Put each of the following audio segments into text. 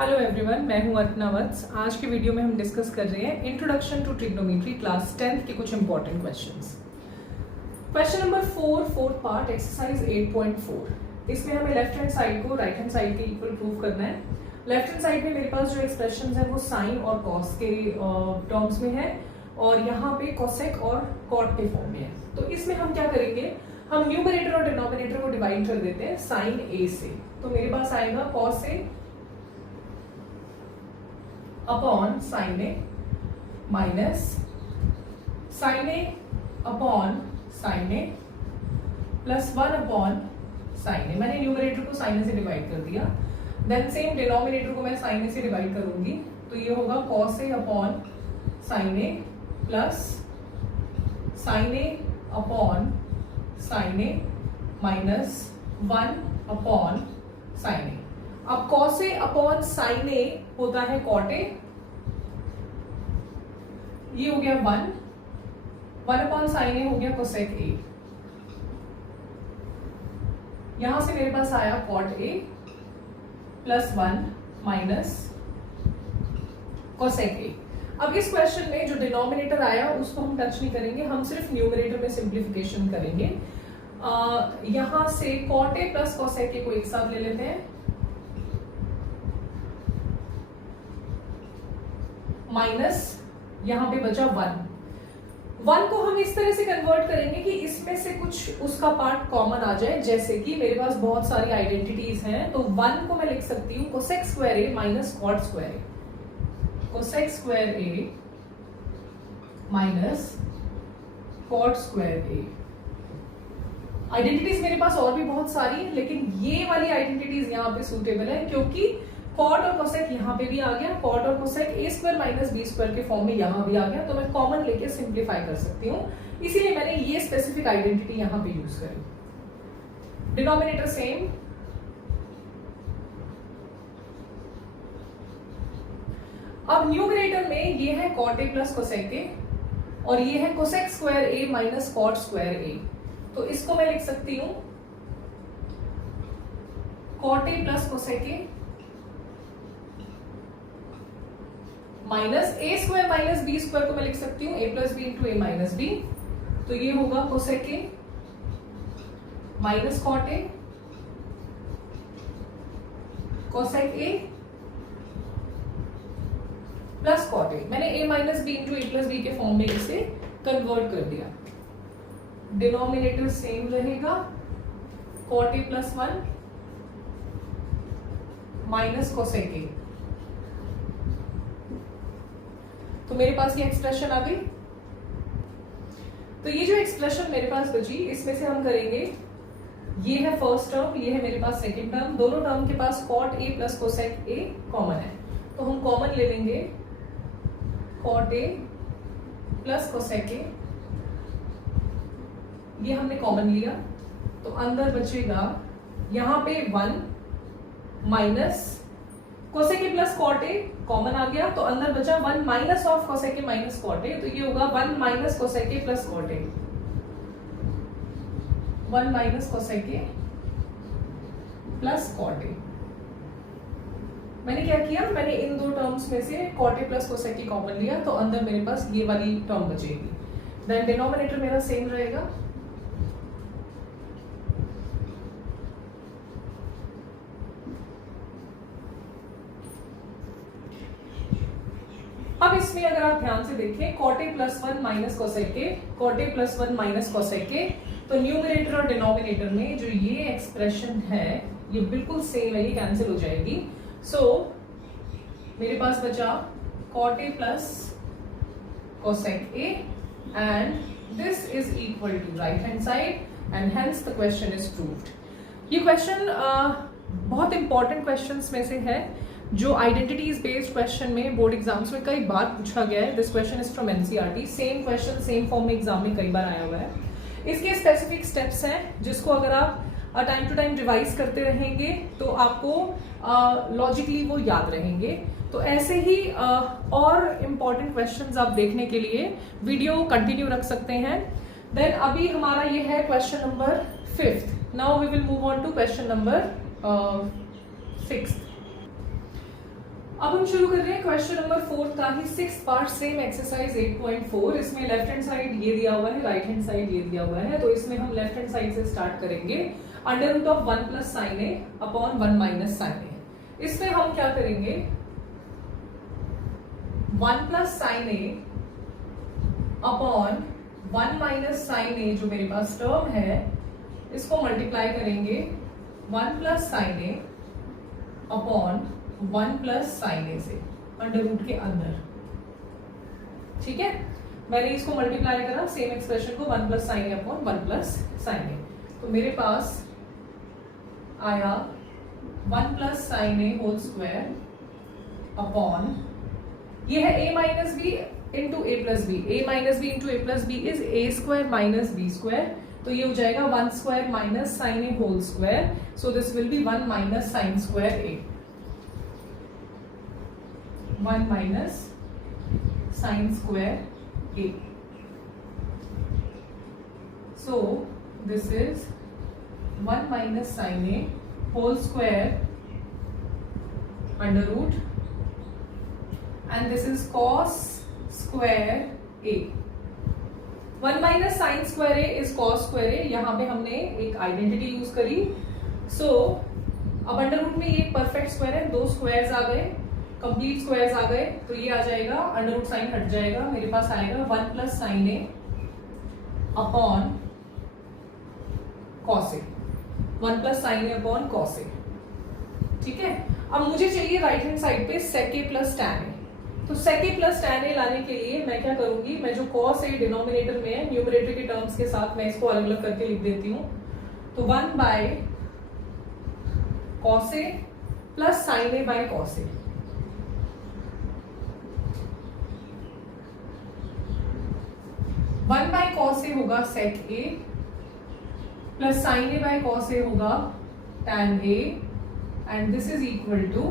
Hello everyone, मैं हूं अर्चना वत्स। आज के वीडियो में हम डिस्कस कर रहे हैं introduction to trigonometry class 10th के कुछ important questions. Question number 4, fourth part, exercise 8.4। इसमें हमें लेफ्ट हैंड साइड को राइट हैंड साइड के इक्वल प्रूव करना है। लेफ्ट हैंड साइड में मेरे पास जो एक्सप्रेशन है वो साइन और कॉस के टर्म्स में है और यहाँ पे कोसेक और कॉट के फॉर्म में है। तो इसमें हम क्या करेंगे, हम न्यूमरेटर और डिनोमिनेटर को डिवाइड कर देते हैं साइन ए से। तो मेरे पास आएगा cos A upon sine A minus sine A upon sine A plus 1 upon sine ए। मैंने न्यूमरेटर को साइन ए से डिवाइड कर दिया। देन सेम डिनोमिनेटर को मैं साइन ए से डिवाइड करूंगी, तो ये होगा cos A upon sine A plus sine A upon sine A minus 1 upon sine ए। अब कॉस ए अपॉन साइन ए होता है कॉट ए, ये हो गया 1 अपॉन साइन ए हो गया कोसेक ए। यहां से मेरे पास आया cot A plus 1 minus cosec A. अब इस क्वेश्चन में जो डिनोमिनेटर आया उसको हम टच नहीं करेंगे, हम सिर्फ न्यूमरेटर में सिंप्लीफिकेशन करेंगे। यहां से cot A plus cosec A को एक साथ ले लेते हैं, माइनस यहां पे बचा 1 को हम इस तरह से कन्वर्ट करेंगे कि इसमें से कुछ उसका पार्ट कॉमन आ जाए। जैसे कि मेरे पास बहुत सारी आइडेंटिटीज हैं, तो 1 को मैं लिख सकती हूं cosec square A minus cot square A, cosec square A minus cot square A. Identities मेरे पास और भी बहुत सारी, लेकिन ये वाली आइडेंटिटीज यहाँ पे सूटेबल है क्योंकि कॉट और कोसेक यहाँ पे भी आ गया, कॉट और cosec A square minus B square के फॉर्म में यहाँ भी आ गया, तो मैं कॉमन लेके सिंप्लीफाई कर सकती हूँ। इसीलिए मैंने ये स्पेसिफिक आइडेंटिटी यहाँ पे यूज करी। डिनोमिनेटर सेम, अब न्यूमरेटर में ये है cot A plus cosec A और ये है cosec square A minus cot square A. तो इसको मैं लिख सकती हूं cot A plus cosec A minus A square minus B square को मैं लिख सकती हूँ A plus B into A minus B. तो ये होगा cosec A minus cot A cosec A plus cot ए। मैंने A minus B into A plus B के फॉर्म में इसे कन्वर्ट कर दिया। डिनोमिनेटर सेम रहेगा, cot A plus 1 minus cosec A. तो मेरे पास ये एक्सप्रेशन आ गई। तो ये जो एक्सप्रेशन मेरे पास बची, इसमें से हम करेंगे, ये है फर्स्ट टर्म, ये है मेरे पास सेकंड टर्म। दोनों टर्म के पास cot A plus cosec a common है, तो हम कॉमन ले लेंगे cot A plus cosec a. ये हमने कॉमन लिया, तो अंदर बचेगा यहां पे 1 minus cosec A plus cot a common आ गया, तो अंदर बचा 1 minus of cosec A minus cot a. तो ये होगा 1 minus cosec A plus cot a, 1 minus cosec A plus cot ए। मैंने क्या किया, मैंने इन दो टर्म्स में से cot A plus cosec a common लिया, तो अंदर मेरे पास ये वाली टर्म बचेगी। देन डिनोमिनेटर मेरा सेम रहेगा, अब इसमें अगर आप ध्यान से देखें cot A plus 1 minus cosec A, cot A plus 1 minus cosec A, तो न्यूमरेटर और डिनोमिनेटर में जो ये एक्सप्रेशन है ये बिल्कुल सेम है, ये कैंसिल हो जाएगी। सो मेरे पास बचा cot A plus cosec A and this is equal to right hand side and hence the question is proved. ये क्वेश्चन बहुत इंपॉर्टेंट क्वेश्चंस में से है जो आइडेंटिटीज बेस्ड क्वेश्चन में बोर्ड एग्जाम्स में कई बार पूछा गया है। This question is from NCERT, same question same form में एग्जाम में कई बार आया हुआ है। इसके स्पेसिफिक स्टेप्स हैं जिसको अगर आप टाइम टू टाइम रिवाइज करते रहेंगे तो आपको लॉजिकली वो याद रहेंगे। तो ऐसे ही और इम्पॉर्टेंट क्वेश्चंस आप देखने के लिए वीडियो कंटिन्यू रख सकते हैं। देन अभी हमारा ये है question number 5th। Now we will move on to question number 6th. अब हम शुरू कर रहे हैं क्वेश्चन नंबर 4 का ही 6th पार्ट, सेम एक्सरसाइज 8.4। इसमें लेफ्ट हैंड साइड ये दिया हुआ है, राइट हैंड साइड ये दिया हुआ है। तो इसमें हम लेफ्ट हैंड साइड से स्टार्ट करेंगे। Under root of 1 plus sine A upon 1 minus sine a. इसमें हम क्या करेंगे, 1 plus sine A upon 1 minus sine a जो मेरे पास टर्म है, इसको मल्टीप्लाई करेंगे 1 plus sine A upon 1 plus sine a से अंडर रूट के अंदर। ठीक है, मैंने इसको मल्टीप्लाई करा सेम एक्सप्रेशन को 1 plus sine A upon 1 plus sine A. तो मेरे पास आया 1 प्लस साइन ए होल स्क्वायर अपॉन, ये है a minus B into A plus B. A minus B into A plus B is A square minus B square. तो ये हो जाएगा 1 square minus sine A whole square. So this will be 1 minus sine square A, 1 minus sine square A. So this is 1 minus sine A whole square under root, and this is cos square A. 1 minus sine square a is cos square a. यहां पे हमने एक identity use करी। सो अब under root में ये perfect square है, दो स्क्वायर्स आ गए, कंप्लीट स्क्वायर्स आ गए। तो ये आ जाएगा, अंडर रूट साइन हट जाएगा, मेरे पास आएगा 1 plus sine A upon cos a, 1 plus sine A upon cos A. ठीक है, अब मुझे चाहिए राइट हैंड साइड पे सेक ए प्लस टैन ए। तो सेक ए प्लस टैन ए लाने के लिए मैं क्या करूंगी, मैं जो कॉस ए डिनोमिनेटर में है, न्यूमरेटर के टर्म्स के साथ मैं इसको अलग अलग करके लिख देती हूं। तो 1 by cos A plus sine a by cos a. 1 by cos a होगा sec a plus sine a by cos a होगा tan a, and this is equal to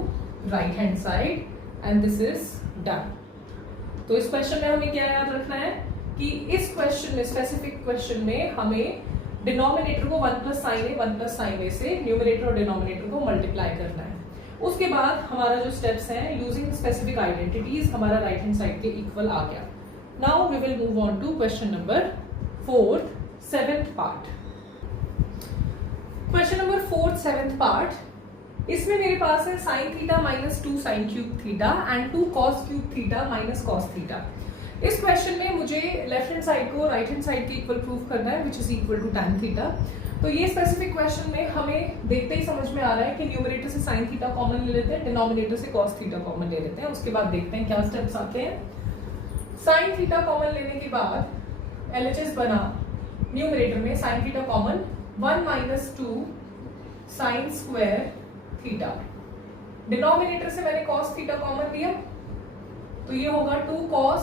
right hand side, and this is done. तो इस question में हमें क्या याद रखना है कि इस क्वेश्चन में, स्पेसिफिक क्वेश्चन में, हमें डिनोमिनेटर को 1 plus sine A 1 plus sine a से न्यूमरेटर और डिनोमिनेटर को मल्टीप्लाई करना है। उसके बाद हमारा जो स्टेप्स हैं, यूजिंग स्पेसिफिक आइडेंटिटीज, हमारा राइट हैंड साइड के इक्वल आ गया। Now we will move on to question number 4th 7th part. Question number 4th 7th part, इसमें मेरे पास है sine theta minus 2 sine cube theta and 2 cos cube theta minus cos theta. इस question में मुझे left hand side को right hand side के equal prove करना है, which is equal to tan theta. तो ये स्पेसिफिक क्वेश्चन में हमें देखते ही समझ में आ रहा है कि न्यूमरेटर से साइन थीटा कॉमन ले लेते हैं, डिनोमिनेटर से कॉस थीटा कॉमन ले लेते हैं। उसके बाद देखते हैं क्या स्टेप्स आते हैं। साइन थीटा कॉमन लेने के बाद एलएचएस बना न्यूमरेटर में sine theta common 1 minus 2 sign square theta. Denominator से मैंने कॉस थीटा कॉमन लिया, तो ये होगा 2 कॉस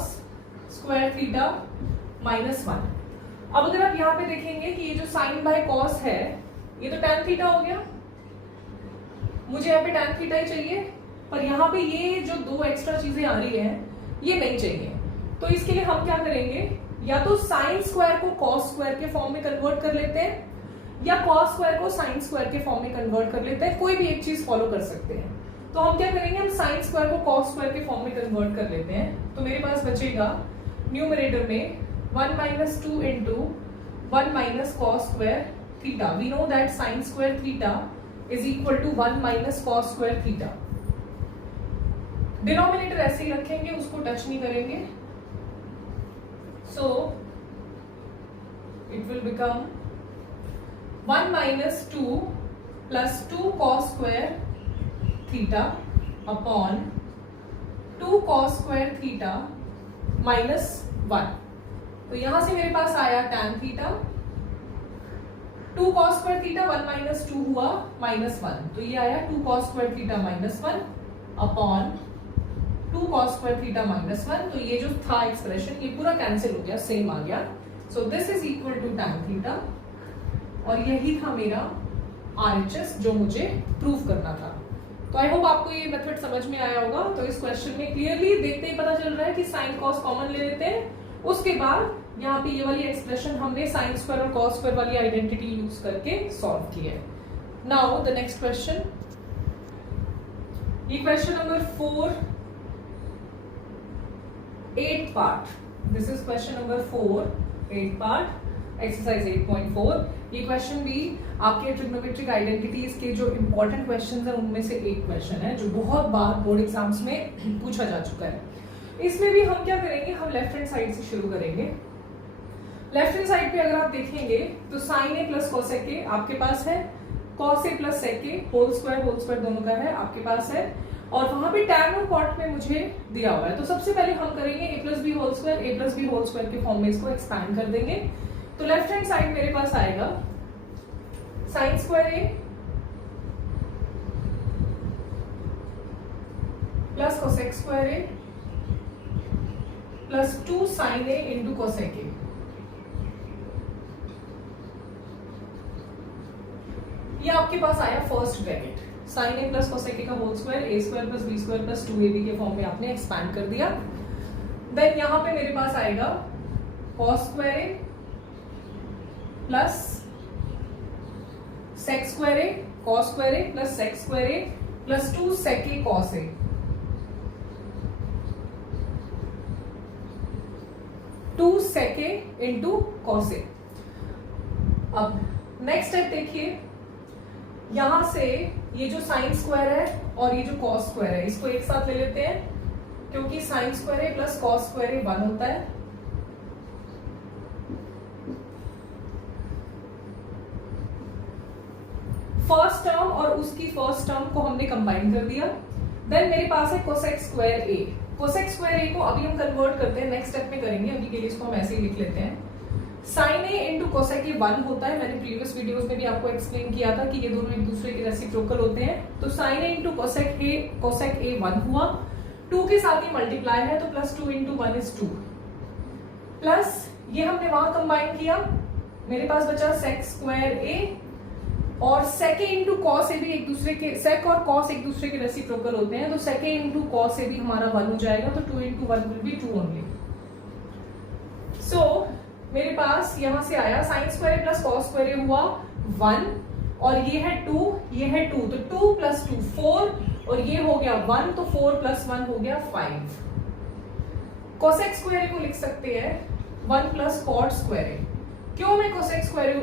स्क्वायर थीटा माइनस 1। अब अगर आप यहां पे देखेंगे कि ये जो साइन बाय कॉस है, ये तो टैन थीटा हो गया, मुझे यहाँ पे टैन थीटा ही चाहिए, पर यहाँ पे ये जो दो एक्स्ट्रा चीजें आ रही हैं ये नहीं चाहिए। तो इसके लिए हम क्या करेंगे, या तो साइन स्क्वायर को कॉस स्क्वायर के फॉर्म में कन्वर्ट कर लेते हैं, या कॉस स्क्वायर को साइन स्क्वायर के फॉर्म में कन्वर्ट कर लेते हैं। कोई भी एक चीज फॉलो कर सकते हैं। तो हम क्या करेंगे, हम साइन स्क्वायर को कॉस स्क्वायर के फॉर्म में कन्वर्ट कर लेते हैं। तो मेरे पास बचेगा न्यूमरेटर में 1 minus 2 into 1 minus cos square theta. We know that sine square theta is equal to 1 minus cos square theta. Denominator ऐसे ही रखेंगे, उसको टच नहीं करेंगे। So it will become 1 minus 2 plus 2 cos square theta upon 2 cos square theta minus 1। तो यहां से मेरे पास आया tan theta, 2 cos square theta 1 minus 2 हुआ माइनस 1, तो ये आया 2 cos square theta minus 1 upon 2 cos square theta minus 1। तो ये जो था एक्सप्रेशन ये पूरा कैंसिल हो गया, सेम आ गया। So this is equal to tan theta, और यही था मेरा आरएचएस जो मुझे प्रूव करना था। तो आई होप आपको ये मेथड समझ में आया होगा। तो इस क्वेश्चन में क्लियरली देखते ही पता चल रहा है कि साइन कॉस कॉमन ले लेते हैं। उसके बाद यहाँ पे ये वाली एक्सप्रेशन हमने साइन स्क्वायर और कॉस स्क्वायर वाली आइडेंटिटी यूज करके सॉल्व की है। नाउ द नेक्स्ट क्वेश्चन, ये question number 4 8th part, this is question number 4 8th part exercise 8.4। ये क्वेश्चन भी आपके ट्रिग्नोमेट्रिक आइडेंटिटीज के जो इंपॉर्टेंट क्वेश्चंस हैं उनमें से एक क्वेश्चन है जो बहुत बार बोर्ड एग्जाम्स में पूछा जा चुका है। इसमें भी हम क्या करेंगे, हम लेफ्ट हैंड साइड से शुरू करेंगे। लेफ्ट हैंड साइड पे अगर आप देखेंगे तो sine A plus cosec A आपके पास है, cos A plus sec A whole square दोनों का है आपके पास है, और वहां पे टैन और कॉट में मुझे दिया हुआ है। तो सबसे पहले हम करेंगे ए प्लस बी होल स्क्वायर के फॉर्म में इसको एक्सपैंड कर देंगे। तो लेफ्ट हैंड साइड मेरे पास आएगा sine square A plus cosec square A plus 2 sine A into cosec a. ये आपके पास आया first bracket, sine A plus cosec a का whole square a square plus b square plus 2ab के form में आपने एक्सपैंड कर दिया। देन यहां पे मेरे पास आएगा cos square A plus sec square A, cos square A plus sec square A plus 2 sec A cos A, 2 sec A into cos A. अब नेक्स्ट स्टेप देखिए, यहां से ये जो साइन स्क्वायर है और ये जो कॉस स्क्वायर है इसको एक साथ ले लेते हैं, क्योंकि साइन स्क्वायर ए प्लस कॉस स्क्वायर ए 1 होता है। फर्स्ट टर्म और उसकी फर्स्ट टर्म को हमने कंबाइन कर दिया। देन मेरे पास है कोसेक स्क्वायर ए। कोसेक स्क्वायर ए को अभी हम कन्वर्ट करते हैं, नेक्स्ट स्टेप में करेंगे, अभी के लिए इसको हम ऐसे ही लिख लेते हैं। Sine A into cosec A 1 होता है, मैंने प्रीवियस वीडियोस में भी आपको एक्सप्लेन किया था कि ये दोनों एक दूसरे के रेसिप्रोकल होते हैं। तो sine A into cosec A 1 हुआ, 2 के साथ ही मल्टीप्लाई है तो प्लस 2 इंटू 1 इज 2, प्लस ये हमने वहां कंबाइन किया, मेरे पास बचा सेक स्क्वायर ए और सेक ए इंटू कॉस ए भी एक दूसरे के, सेक और कॉस एक दूसरे के रेसिप्रोकल होते हैं, तो सेक ए इंटू कॉस ए भी हमारा 1 हो जाएगा, तो 2 इंटू 1 विल बी 2 ओनली। सो मेरे पास यहां से आया sine square plus cos square हुआ 1 और ये है 2, ये है 2, तो 2 प्लस 2 4 और ये हो गया 1, तो 4 प्लस 1 हो गया 5। कोसेक स्क्वायर को लिख सकते हैं 1 प्लस कॉट स्क्वायर ए। क्यों मैं कोसेक स्क्वायर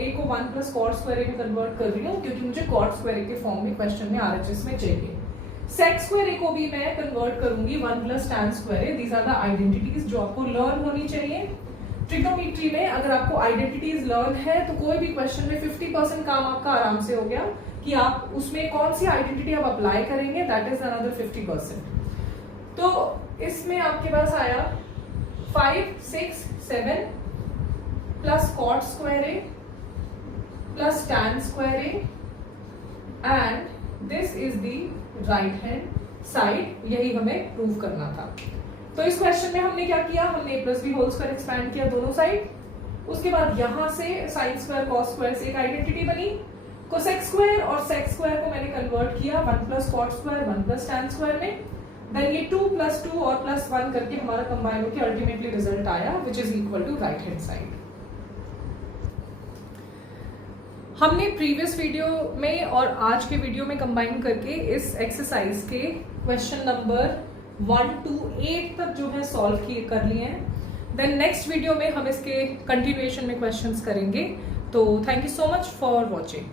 ए को 1 प्लस कॉट स्क्वायर ए में कन्वर्ट कर रही हूँ, क्योंकि मुझे कॉट स्क्वायर ए के फॉर्म में क्वेश्चन में आरएचएस में चाहिए। सेक स्क्वायर ए को भी मैं कन्वर्ट करूंगी 1 plus tan square A. These are the identities जो आपको लर्न होनी चाहिए ट्रिग्नोमेट्री में। अगर आपको आइडेंटिटीज लर्न है तो कोई भी क्वेश्चन में 50% काम आपका आराम से हो गया कि आप उसमें कौन सी आइडेंटिटी आप अप्लाई करेंगे, दैट इज अनदर 50%। तो इसमें आपके पास आया 5 6 7 plus cot square A plus tan square A and this is the right hand side. यही हमें प्रूव करना था। तो इस क्वेश्चन में हमने क्या किया, हमने a plus b whole square expand किया दोनों साइड। उसके बाद यहां से साइन स्क्वायर कॉस स्क्वायर से एक आइडेंटिटी बनी, कोसेक स्क्वायर और सेक स्क्वायर को मैंने कन्वर्ट किया 1 plus cot square 1 plus tan square में। देन ये 2 प्लस 2 और प्लस 1 करके हमारा कंबाइन होकर अल्टीमेटली रिजल्ट आया which is equal to right hand side. हमने प्रीवियस वीडियो में और आज के वीडियो में कंबाइन करके इस एक्सरसाइज के क्वेश्चन नंबर 1 to 8 तक जो है सॉल्व कर लिए हैं। देन नेक्स्ट वीडियो में हम इसके कंटिन्यूएशन में क्वेश्चंस करेंगे। तो thank you so much for watching.